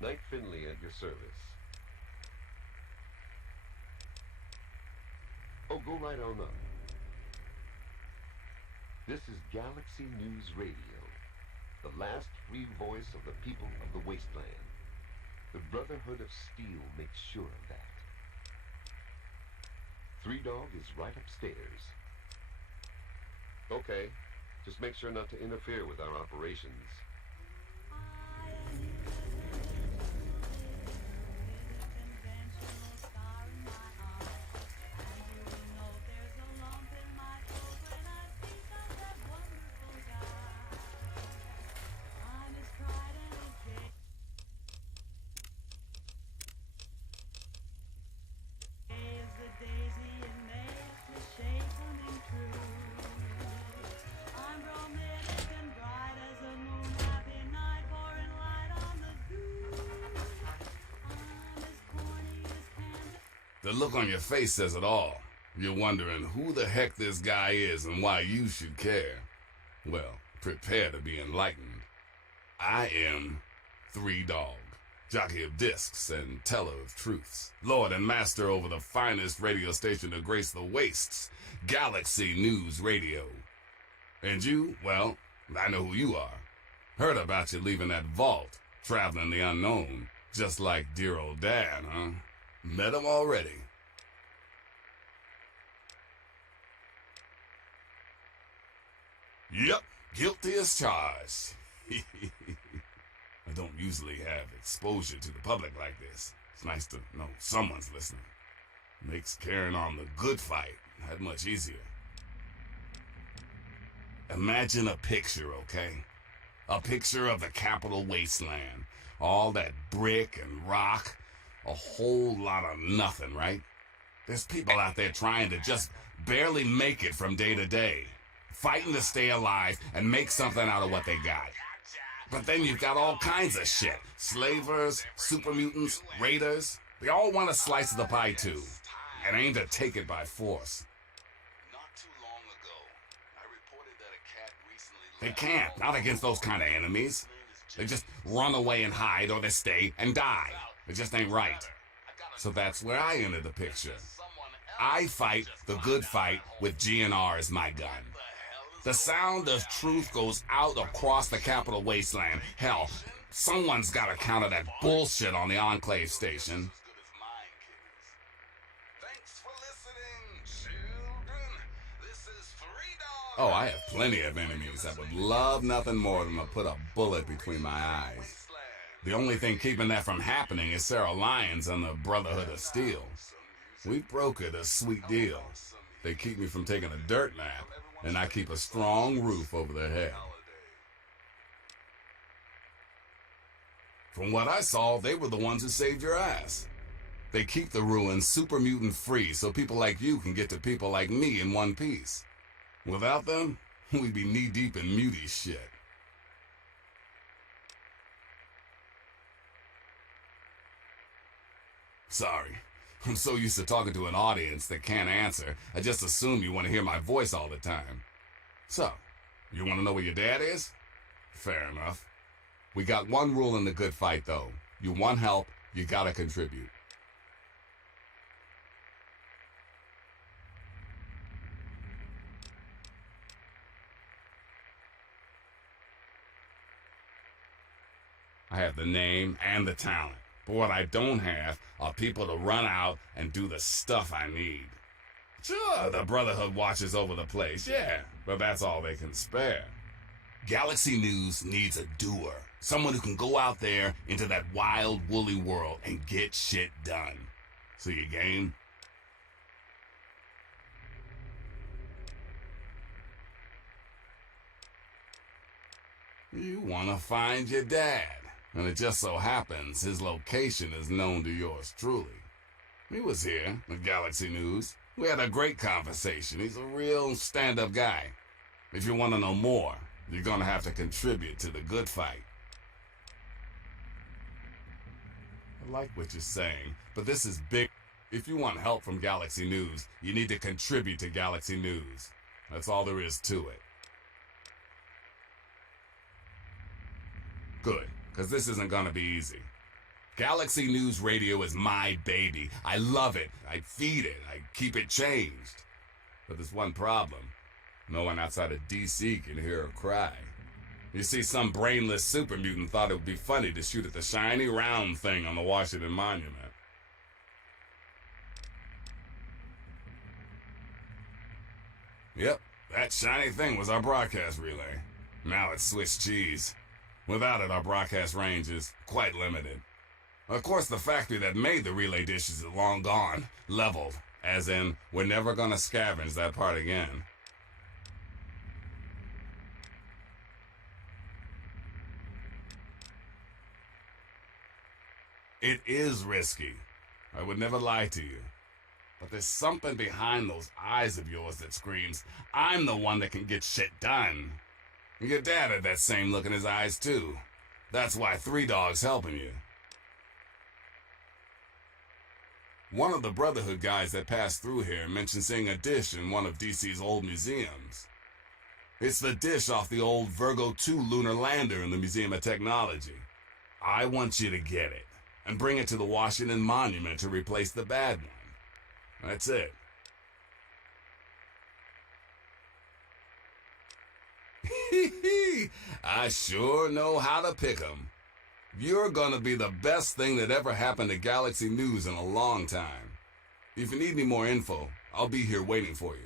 Knight Finley at your service. Oh, go right on up. This is Galaxy News Radio, the last free voice of the people of the wasteland. The Brotherhood of Steel makes sure of that. Three Dog is right upstairs. Okay, just make sure not to interfere with our operations. The look on your face says it all. You're wondering who the heck this guy is and why you should care. Well, prepare to be enlightened. I am Three Dog, jockey of discs and teller of truths, lord and master over the finest radio station to grace the wastes, Galaxy News Radio. And you, well, I know who you are. Heard about you leaving that vault, traveling the unknown, just like dear old Dad, huh? Met him already. Yep, guilty as charged. I don't usually have exposure to the public like this. It's nice to know someone's listening. Makes carrying on the good fight that much easier. Imagine a picture, okay? A picture of the capital wasteland. All that brick and rock. A whole lot of nothing, right? There's people out there trying to just barely make it from day to day. Fighting to stay alive and make something out of what they got. But then you've got all kinds of shit. Slavers, super mutants, raiders. They all want a slice of the pie too. And aim to take it by force. Not too long ago, I reported that a cat recently They left. can't. Not against those kind of enemies. They just run away and hide, or they stay and die. It just ain't right. So that's where I enter the picture. I fight the good fight with GNR as my gun. The sound of truth goes out across the capital wasteland. Hell, someone's got to counter that bullshit on the Enclave station. Thanks for listening, children. This is Three Dogs. Oh, I have plenty of enemies that would love nothing more than to put a bullet between my eyes. The only thing keeping that from happening is Sarah Lyons and the Brotherhood of Steel. We brokered a sweet deal. They keep me from taking a dirt nap, and I keep a strong roof over their head. From what I saw, they were the ones who saved your ass. They keep the ruins super mutant free so people like you can get to people like me in one piece. Without them, we'd be knee-deep in muty shit. Sorry. I'm so used to talking to an audience that can't answer, I just assume you want to hear my voice all the time. So, you want to know where your dad is? Fair enough. We got one rule in the good fight, though. You want help, you gotta contribute. I have the name and the talent. But what I don't have are people to run out and do the stuff I need. Sure, the Brotherhood watches over the place, yeah, but that's all they can spare. Galaxy News needs a doer. Someone who can go out there into that wild, woolly world and get shit done. So you game? You want to find your dad. And it just so happens his location is known to yours truly. He was here at Galaxy News. We had a great conversation. He's a real stand-up guy. If you want to know more, you're going to have to contribute to the good fight. I like what you're saying, but this is big. If you want help from Galaxy News, you need to contribute to Galaxy News. That's all there is to it. Good, because this isn't going to be easy. Galaxy News Radio is my baby. I love it. I feed it. I keep it changed. But there's one problem. No one outside of DC can hear her cry. You see, some brainless super mutant thought it would be funny to shoot at the shiny round thing on the Washington Monument. Yep, that shiny thing was our broadcast relay. Now it's Swiss cheese. Without it, our broadcast range is quite limited. Of course, the factory that made the relay dishes is long gone, leveled, as in, we're never gonna scavenge that part again. It is risky. I would never lie to you. But there's something behind those eyes of yours that screams, I'm the one that can get shit done. Your dad had that same look in his eyes, too. That's why 3 Dog's helping you. One of the Brotherhood guys that passed through here mentioned seeing a dish in one of DC's old museums. It's the dish off the old Virgo 2 lunar lander in the Museum of Technology. I want you to get it and bring it to the Washington Monument to replace the bad one. That's it. I sure know how to pick 'em. You're gonna be the best thing that ever happened to Galaxy News in a long time. If you need any more info, I'll be here waiting for you.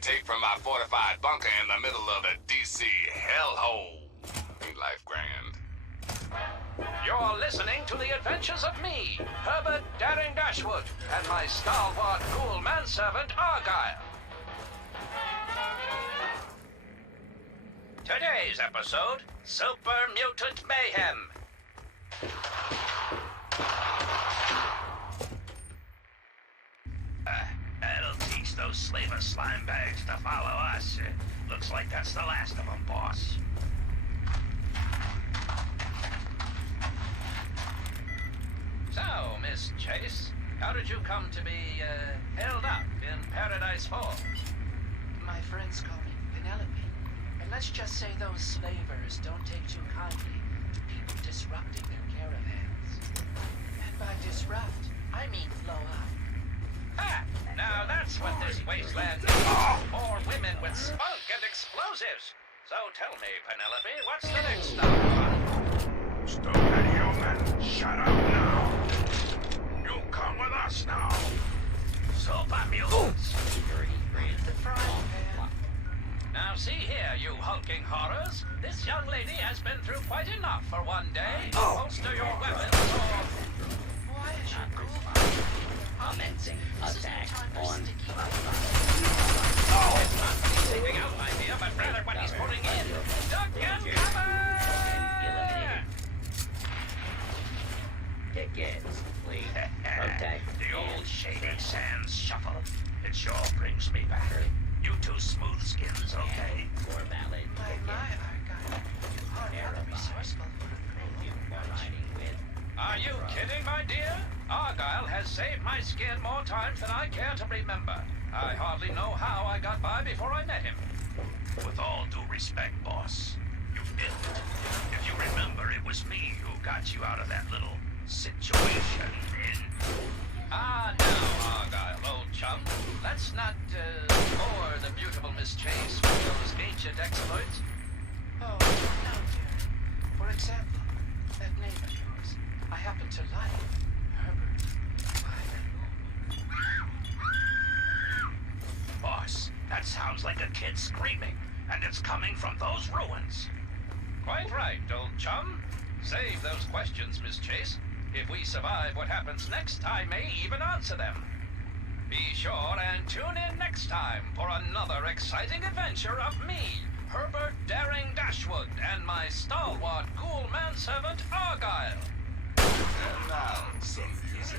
take from my fortified bunker in the middle of the DC hellhole. Ain't life grand? You're listening to the adventures of me, Herbert Daring Dashwood, and my stalwart ghoul manservant Argyle. Today's episode, Super Mutant Mayhem. That'll teach those slaver slime bags to follow us. Looks like that's the last of them, boss. So, Miss Chase, how did you come to be, held up in Paradise Falls? My friends call me Penelope. And let's just say those slavers don't take too kindly to people disrupting their caravans. And by disrupt, I mean blow up. Ha! Now that's what this wasteland needs. More women with spunk and explosives. So tell me, Penelope, what's the next stop? Stupid human, shut up now. You come with us now. Super mutants. The frying pan. Now see here, you hulking horrors. This young lady has been through quite enough for one day. Holster your weapons or... Why is your ghoul? Commencing attack on. It's not what he's taking out, my dear, but rather what he's putting in. Duck and cover! Tickets, please. Protect. The old Shady Sands shuffle. It sure brings me back. You two smooth skins, okay? For valid My, Argyle. You are rather resourceful for a Thank you ghoul, for aren't you? riding with. Are you kidding, my dear? Argyle has saved my skin more times than I care to remember. I hardly know how I got by before I met him. With all due respect, boss, you didn't. If you remember, it was me who got you out of that little situation in... Ah, now, Argyle, old chum. Let's not, bore the beautiful Miss Chase with those ancient exploits. Oh, no, dear. For example, that name of yours. I happen to like Herbert. Boss, that sounds like a kid screaming, and it's coming from those ruins. Quite right, old chum. Save those questions, Miss Chase. If we survive what happens next, I may even answer them. Be sure and tune in next time for another exciting adventure of me, Herbert Daring Dashwood, and my stalwart ghoul manservant Argyle. And now, some music.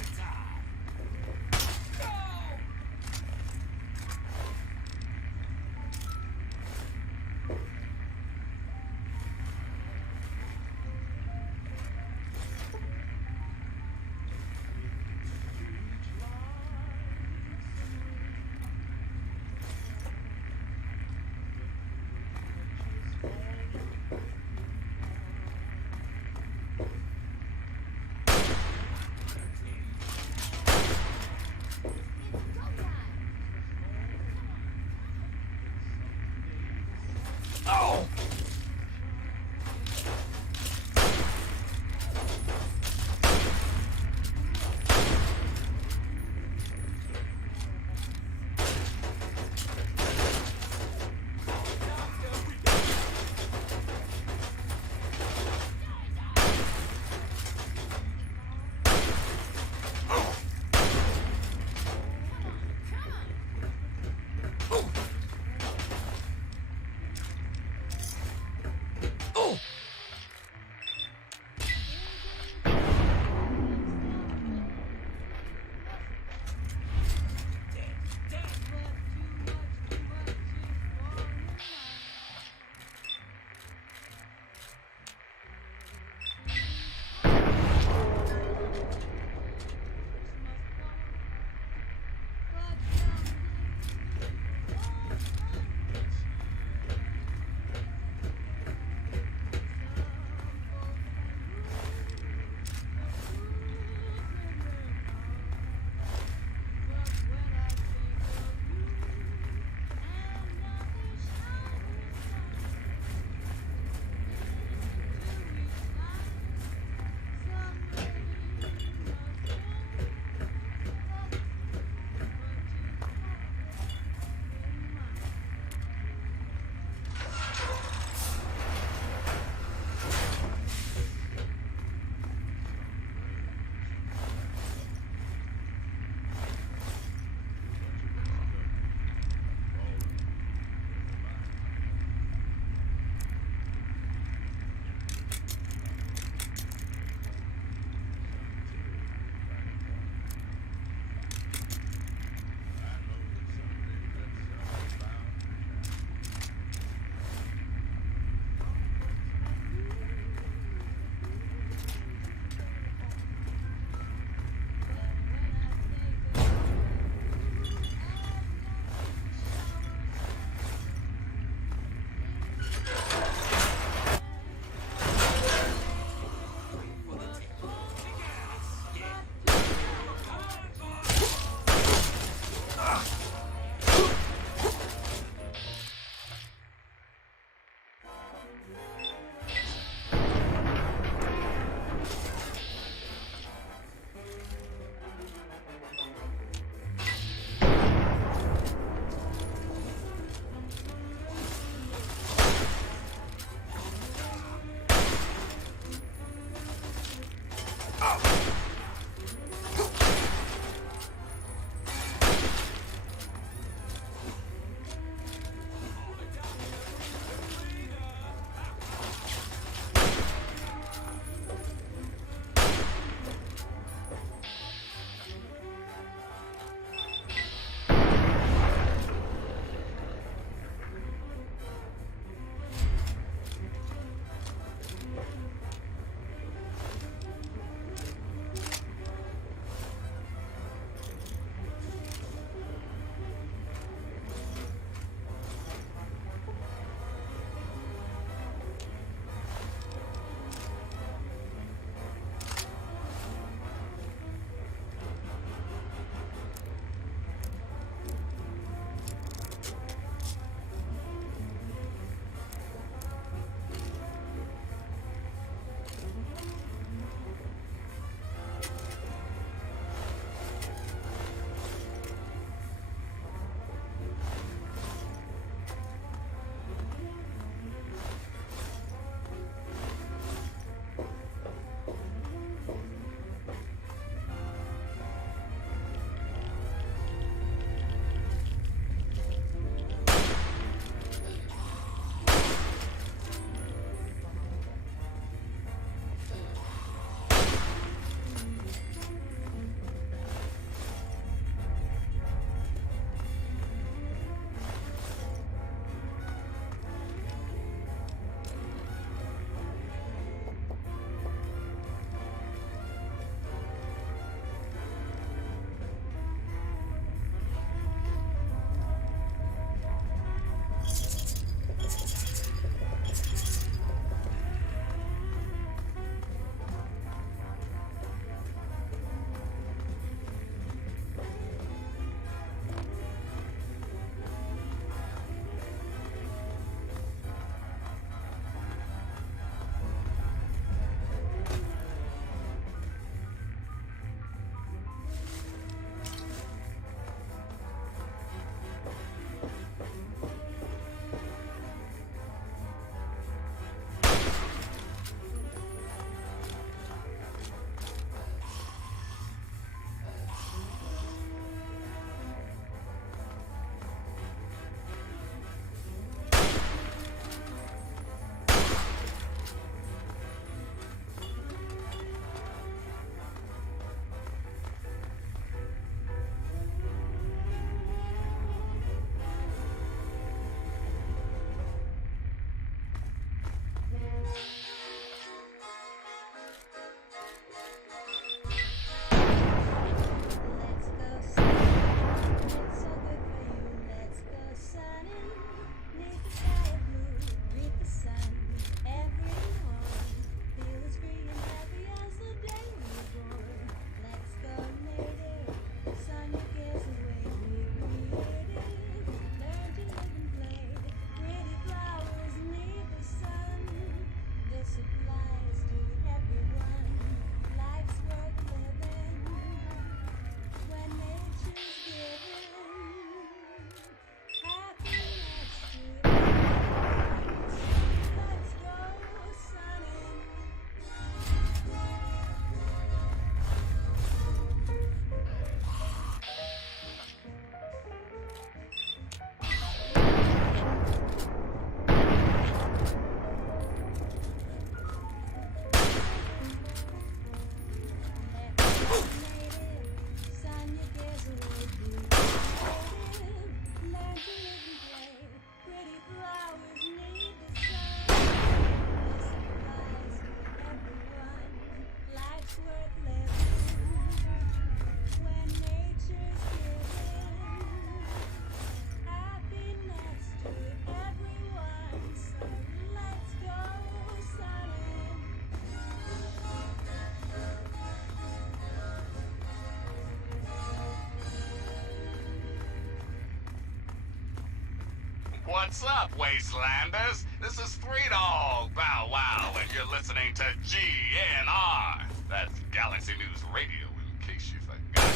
What's up, Wastelanders? This is Three Dog Bow Wow, and you're listening to GNR. That's Galaxy News Radio, in case you forgot.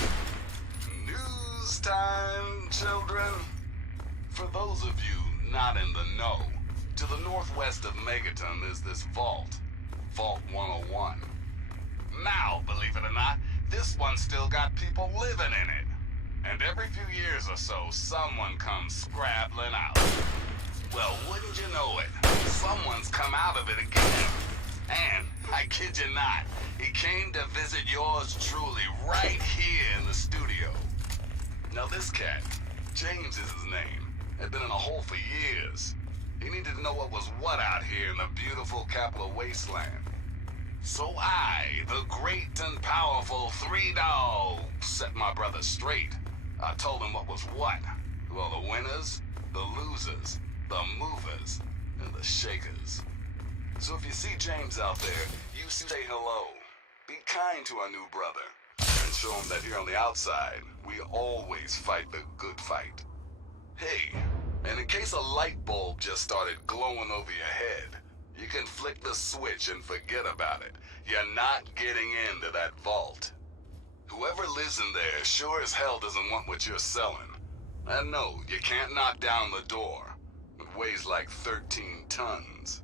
News time, children. For those of you not in the know, to the northwest of Megaton is this vault, Vault 101. Now, believe it or not, this one's still got people living in it. And every few years or so, someone comes scrabbling out. Well, wouldn't you know it, someone's come out of it again. And, I kid you not, he came to visit yours truly right here in the studio. Now this cat, James is his name, had been in a hole for years. He needed to know what was what out here in the beautiful capital wasteland. So I, the great and powerful Three Dog, set my brother straight. I told him what was what. Well, the winners, the losers, the movers, and the shakers. So if you see James out there, you say hello. Be kind to our new brother. And show him that here on the outside, we always fight the good fight. Hey, and in case a light bulb just started glowing over your head, you can flick the switch and forget about it. You're not getting into that vault. Whoever lives in there sure as hell doesn't want what you're selling. And no, you can't knock down the door. It weighs like 13 tons.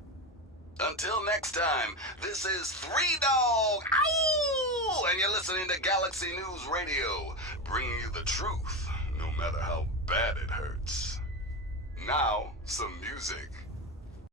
Until next time, this is Three Dog, ow! And you're listening to Galaxy News Radio, bringing you the truth, no matter how bad it hurts. Now, some music.